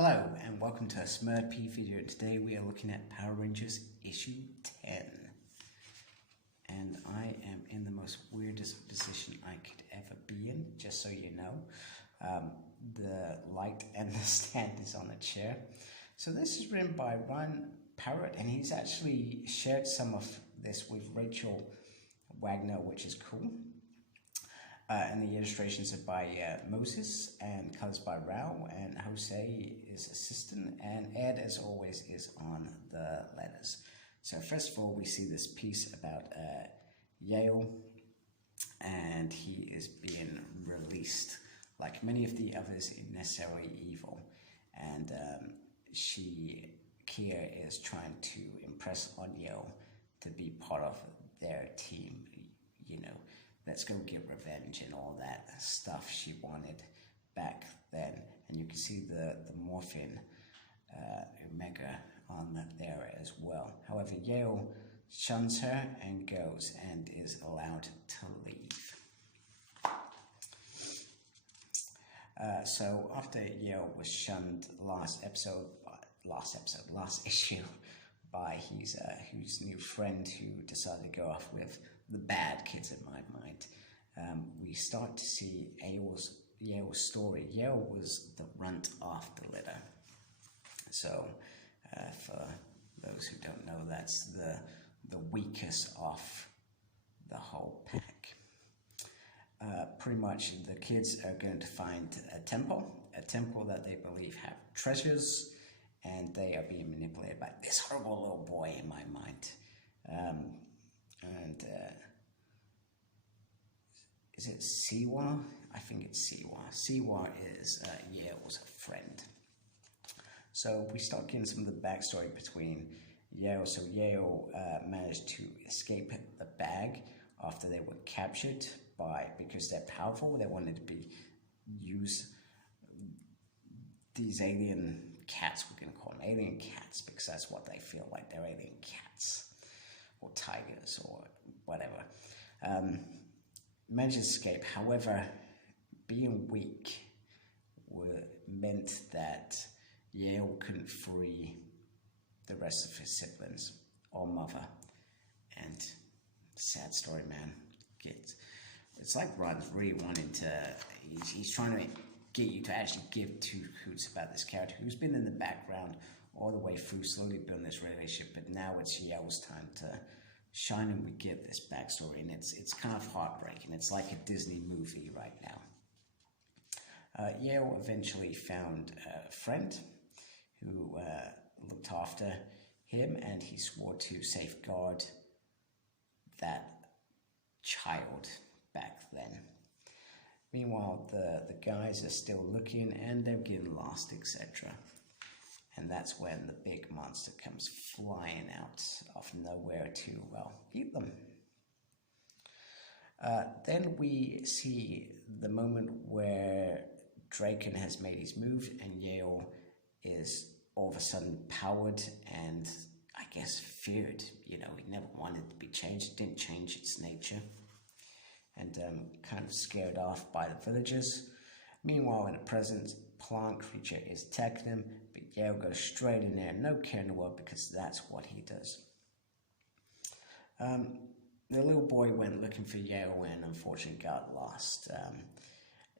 Hello and welcome to a SmurP video. Today we are looking at Power Rangers issue 10. And I am in the most weirdest position I could ever be in, just so you know. The light and the stand is on a chair. So this is written by Ron Parrott, and he's actually shared some of this with Rachel Wagner, which is cool. And the illustrations are by Moses, and colors by Rao, and Jose is assistant, and Ed, as always, is on the letters. So first of all, we see this piece about Yale, and he is being released, like many of the others in Necessarily Evil, and Kia is trying to impress on Yale to be part of their team, you know. Let's go get revenge and all that stuff she wanted back then. And you can see the morphine Omega on there as well. However, Yale shuns her and goes and is allowed to leave. So after Yale was shunned last issue by his new friend who decided to go off with the bad kids in my mind, we start to see Yale's story. Yale was the runt of the litter. So for those who don't know, that's the weakest of the whole pack. Pretty much the kids are going to find a temple that they believe have treasures, and they are being manipulated by this horrible little boy in my mind. Is it Siwa? I think it's Siwa. Siwa is Yale's friend. So we start getting some of the backstory between Yale. So Yale managed to escape the bag after they were captured because they're powerful. They wanted to use these alien cats. We're going to call them alien cats because that's what they feel like. They're alien cats or tigers or whatever. Managed to escape. However, being weak meant that Yale couldn't free the rest of his siblings or mother. And sad story, man. It's like Ron's really wanting to. He's trying to get you to actually give two hoots about this character who's been in the background all the way through, slowly building this relationship. But now it's Yale's time to shine, and we get this backstory, and it's kind of heartbreaking. It's like a Disney movie right now. Yale eventually found a friend who looked after him, and he swore to safeguard that child back then. Meanwhile, the guys are still looking, and they're getting lost, etc. And that's when the big monster comes flying out of nowhere to, well, eat them. Then we see the moment where Draken has made his move, and Yale is all of a sudden powered and, I guess, feared. You know, it never wanted to be changed. It didn't change its nature. And kind of scared off by the villagers. Meanwhile, in the present, plant creature is attacking him, but Yale goes straight in there, no care in the world, because that's what he does. The little boy went looking for Yale and unfortunately got lost.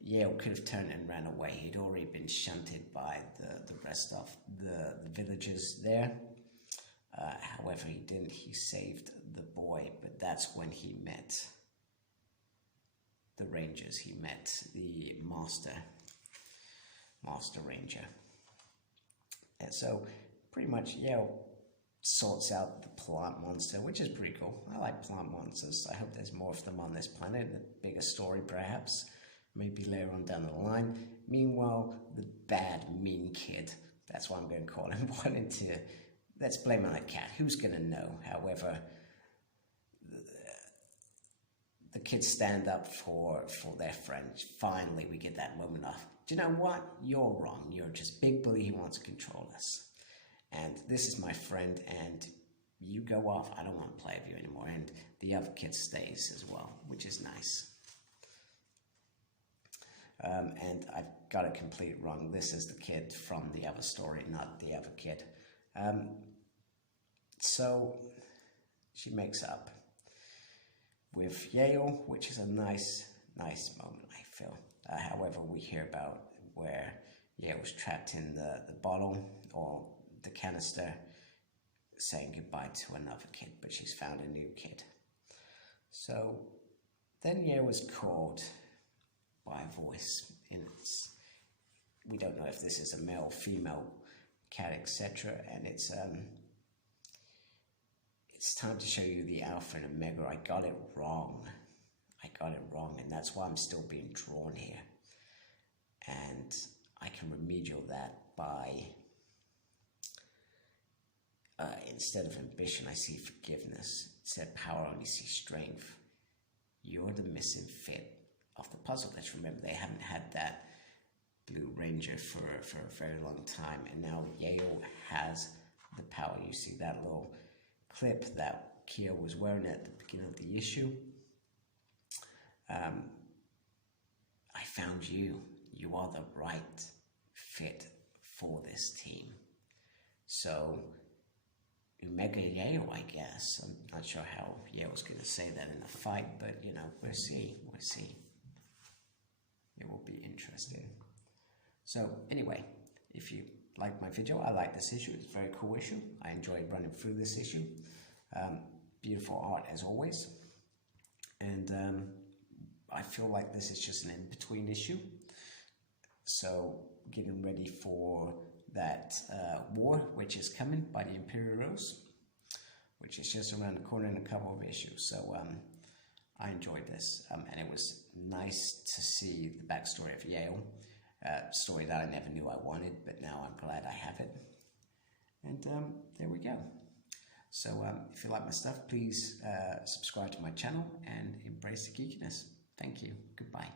Yale could have turned and ran away. He'd already been shunted by the rest of the villagers there. However, he didn't. He saved the boy, but that's when he met the Rangers. He met the Master Ranger. And so pretty much Yale sorts out the plant monster, which is pretty cool. I like plant monsters. I hope there's more of them on this planet, a bigger story perhaps, maybe later on down the line. Meanwhile, the bad, mean kid, that's what I'm going to call him, wanted to, let's blame it on a cat. Who's going to know? However, the kids stand up for their friends. Finally, we get that moment of, do you know what? You're wrong. You're just big bully who wants to control us. And this is my friend, and you go off. I don't want to play with you anymore. And the other kid stays as well, which is nice. And I got it completely wrong. This is the kid from the other story, not the other kid. So she makes up with Yale, which is a nice moment, I feel. However, we hear about where Yale was trapped in the bottle or the canister, saying goodbye to another kid, but she's found a new kid. So then Yale was called by a voice, and we don't know if this is a male, female cat, etc. And it's time to show you the Alpha and Omega. I got it wrong, and that's why I'm still being drawn here. And I can remedial that by, instead of ambition, I see forgiveness. Instead of power, I only see strength. You're the missing fit of the puzzle. Let's remember, they haven't had that Blue Ranger for a very long time, and now Yale has the power. You see that little clip that Kia was wearing at the beginning of the issue. I found you. You are the right fit for this team. So, Omega Yale, I guess. I'm not sure how Yale's going to say that in a fight, but, you know, we'll see. It will be interesting. So, anyway, if you like my video, I like this issue. It's a very cool issue. I enjoyed running through this issue. Beautiful art as always. And I feel like this is just an in-between issue. So, getting ready for that war, which is coming by the Imperial Rose, which is just around the corner in a couple of issues. So, I enjoyed this. And it was nice to see the backstory of Yale. Story that I never knew I wanted, but now I'm glad I have it. And there we go. So if you like my stuff, please subscribe to my channel and embrace the geekiness. Thank you. Goodbye.